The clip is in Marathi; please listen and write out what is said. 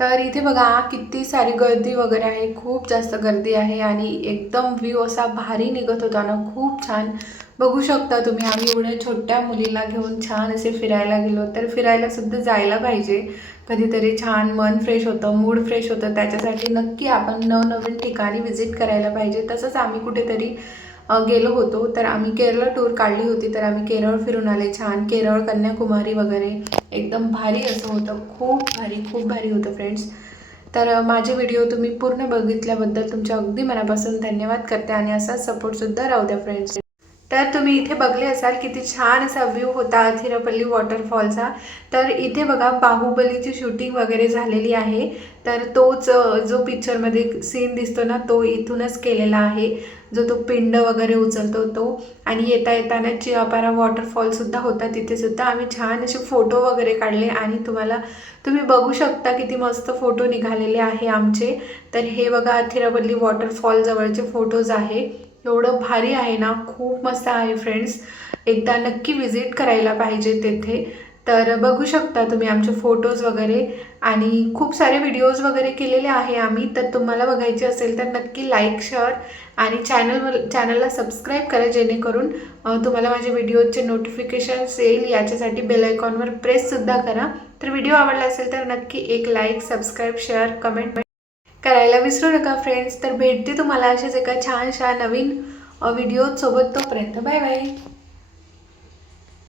तर इथे बघा किती सारी गर्दी वगैरे आहे, खूप जास्त गर्दी आहे आणि एकदम व्ह्यू असा भारी निघत होता ना, खूप छान बघू शकता तुम्ही. आम्ही एवढ्या छोट्या मुलीला घेऊन छान असे फिरायला गेलो. तर फिरायला सुद्धा जायला पाहिजे कधीतरी, छान मन फ्रेश होतं, मूड फ्रेश होतं. त्याच्यासाठी नक्की आपण नवनवीन ठिकाणी व्हिजिट करायला पाहिजे. तसंच आम्ही कुठेतरी गेलो होतो, तर आम्ही केरळ टूर काढली होती. तर आम्ही केरळ फिरून आले छान, केरळ कन्याकुमारी वगैरे एकदम भारी असं होतं, खूप भारी होतं फ्रेंड्स. तर माझे व्हिडिओ तुम्ही पूर्ण बघितल्याबद्दल तुमच्या अगदी मनापासून धन्यवाद करते आणि असाच सपोर्टसुद्धा राहू द्या फ्रेंड्स. तर तुम्ही इथे बघले असाल किती छान असा व्ह्यू होता अथिरपल्ली वॉटरफॉलचा. तर इथे बघा बाहुबलीची शूटिंग वगैरे झालेली आहे. तर तोच जो पिक्चरमध्ये सीन दिसतो ना, तो इथूनच केलेला आहे, जो तो पिंड वगैरे उचलतो तो. आणि येता येताना चियापारा वॉटरफॉलसुद्धा होता, तिथेसुद्धा आम्ही छान असे फोटो वगैरे काढले आणि तुम्ही बघू शकता किती मस्त फोटो निघालेले आहे आमचे. तर हे बघा अथिरपल्ली वॉटरफॉल जवळचे फोटोज आहे. एवढं भारी आहे ना, खूप मस्त आहे फ्रेंड्स. एकदा नक्की विजिट करायला पाहिजे तेथे. तर बघू शकता तुम्ही आमचे फोटोज वगैरे आणि खूप सारे व्हिडिओज वगैरे केलेले आहे आम्ही. तर तुम्हाला बघायचे असेल तर नक्की लाईक, शेअर आणि चॅनलला सबस्क्राईब करा, जेणेकरून तुम्हाला माझे व्हिडिओचे नोटिफिकेशन्स येईल. याच्यासाठी बेल आयकॉनवर प्रेससुद्धा करा. तर व्हिडिओ आवडला असेल तर नक्की एक लाईक, सबस्क्राईब, शेअर, कमेंट करायला विसरू नका फ्रेंड्स. तर भेटते तुम्हाला असेच एका छानशा नवीन व्हिडिओसोबत. तोपर्यंत बाय बाय.